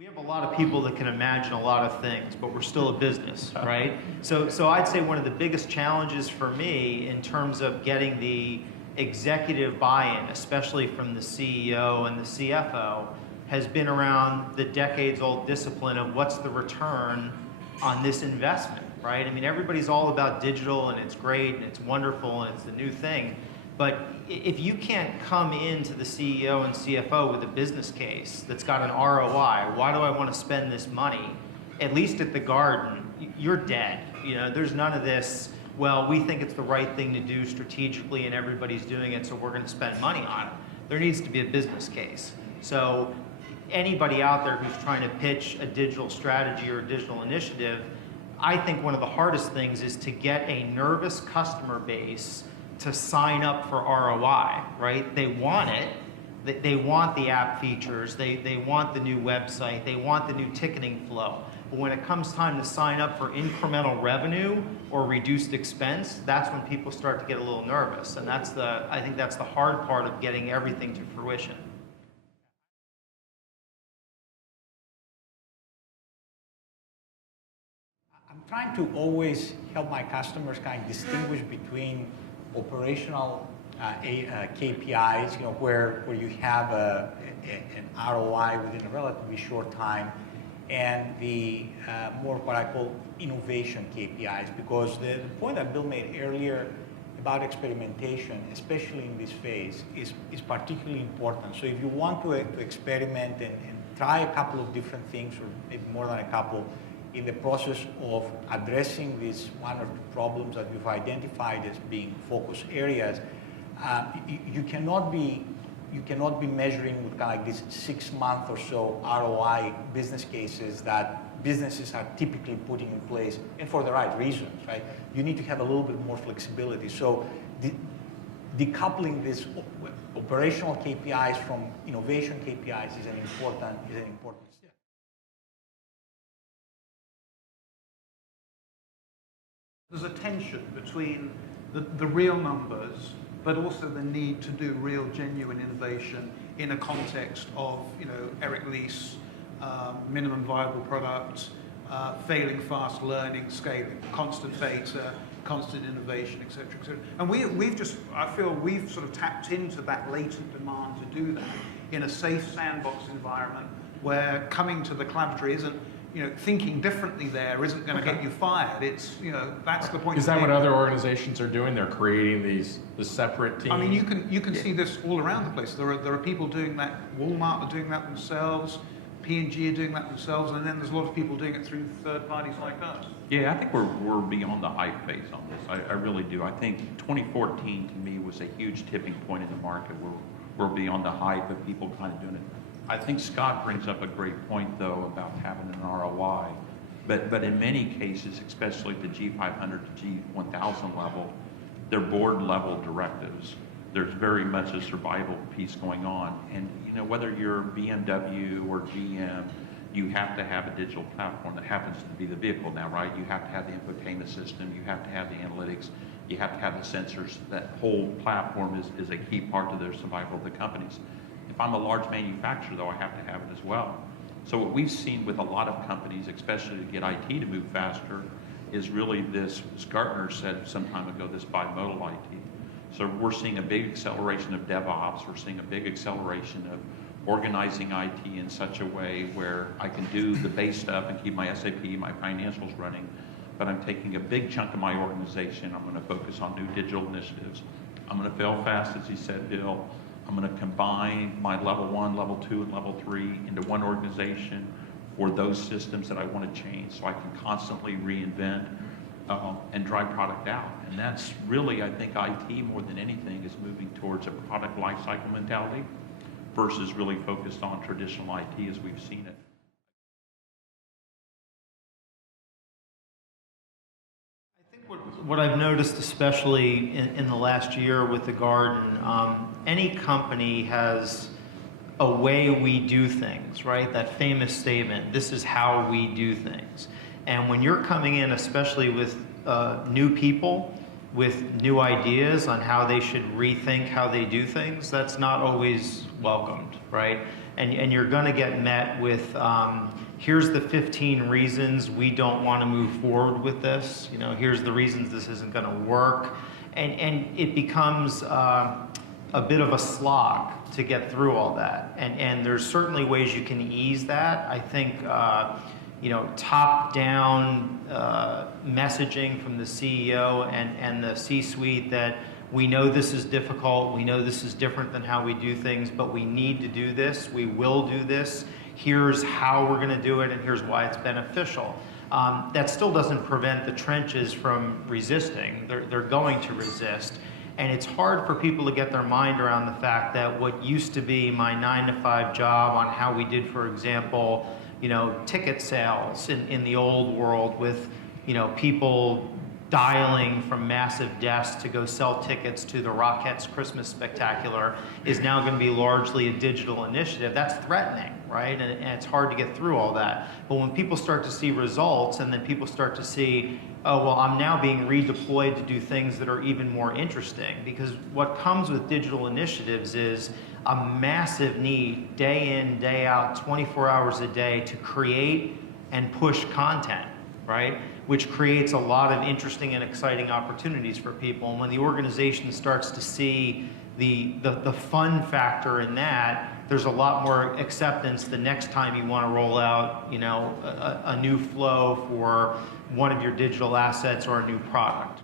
We have a lot of people that can imagine a lot of things, but we're still a business, right? So I'd say one of the biggest challenges for me in terms of getting the executive buy-in, especially from the CEO and the CFO, has been around the decades-old discipline of what's the return on this investment, right? I mean, everybody's all about digital and it's great and it's wonderful and it's the new thing. But if you can't come into the CEO and CFO with a business case that's got an ROI, why do I want to spend this money? At least at the Garden, you're dead. You know, there's none of this, well, we think it's the right thing to do strategically and everybody's doing it, so we're going to spend money on it. There needs to be a business case. So anybody out there who's trying to pitch a digital strategy or a digital initiative, I think one of the hardest things is to get a nervous customer base to sign up for ROI, right? They want it. They want the app features. They want the new website. They want the new ticketing flow. But when it comes time to sign up for incremental revenue or reduced expense, that's when people start to get a little nervous. And I think that's the hard part of getting everything to fruition. I'm trying to always help my customers kind of distinguish between operational KPIs, you know, where you have an ROI within a relatively short time, and the more what I call innovation KPIs, because the point that Bill made earlier about experimentation, especially in this phase, is particularly important. So if you want to experiment and try a couple of different things, or maybe more than a couple, in the process of addressing these one or two problems that you've identified as being focus areas, you cannot be measuring with kind of like these 6 month or so ROI business cases that businesses are typically putting in place, and for the right reasons, right? You need to have a little bit more flexibility. So decoupling these operational KPIs from innovation KPIs is an important step. There's a tension between the real numbers, but also the need to do real, genuine innovation in a context of, you know, Eric Lees, minimum viable product, failing fast, learning, scaling, constant beta, constant innovation, et cetera, et cetera. And I feel we've sort of tapped into that latent demand to do that in a safe sandbox environment where coming to the collaboratory isn't, you know, thinking differently there isn't going to get you fired. It's, you know, that's the point. Is that what other organizations are doing? They're creating the separate teams. I mean, you can see this all around the place. There are people doing that. Walmart are doing that themselves. P&G are doing that themselves, and then there's a lot of people doing it through third parties like us. Yeah, I think we're beyond the hype phase on this. I really do. I think 2014 to me was a huge tipping point in the market. We're beyond the hype of people kind of doing it. I think Scott brings up a great point, though, about having an ROI. But in many cases, especially at the G500 to G1000 level, they're board-level directives. There's very much a survival piece going on. And, you know, whether you're BMW or GM, you have to have a digital platform that happens to be the vehicle now, right? You have to have the infotainment system. You have to have the analytics. You have to have the sensors. That whole platform is a key part to their survival of the companies. If I'm a large manufacturer, though, I have to have it as well. So what we've seen with a lot of companies, especially to get IT to move faster, is really this, as Gartner said some time ago, this bimodal IT. So we're seeing a big acceleration of DevOps. We're seeing a big acceleration of organizing IT in such a way where I can do the base stuff and keep my SAP, my financials running, but I'm taking a big chunk of my organization. I'm going to focus on new digital initiatives. I'm going to fail fast, as he said, Bill. I'm going to combine my level 1, level 2, and level 3 into one organization for those systems that I want to change, so I can constantly reinvent and drive product out. And that's really, I think, IT more than anything is moving towards a product lifecycle mentality versus really focused on traditional IT as we've seen it. What I've noticed, especially in the last year with the Garden, any company has a way we do things, right? That famous statement, this is how we do things. And when you're coming in, especially with new people, with new ideas on how they should rethink how they do things, that's not always welcomed, right? and you're going to get met with, here's the 15 reasons we don't want to move forward with this. You know, here's the reasons this isn't going to work. And it becomes a bit of a slog to get through all that. And there's certainly ways you can ease that. I think, you know, top-down messaging from the CEO and the C-suite that we know this is difficult, we know this is different than how we do things, but we need to do this, we will do this, here's how we're going to do it, and here's why it's beneficial. That still doesn't prevent the trenches from resisting. They're going to resist. And it's hard for people to get their mind around the fact that what used to be my 9-to-5 job on how we did, for example, you know, ticket sales in the old world with, you know, people dialing from massive desks to go sell tickets to the Rockettes Christmas Spectacular is now going to be largely a digital initiative. That's threatening, right? And it's hard to get through all that. But when people start to see results and then people start to see, oh, well, I'm now being redeployed to do things that are even more interesting, because what comes with digital initiatives is a massive need, day in, day out, 24 hours a day, to create and push content, right? Which creates a lot of interesting and exciting opportunities for people. And when the organization starts to see the fun factor in that, there's a lot more acceptance the next time you want to roll out, you know, a new flow for one of your digital assets or a new product.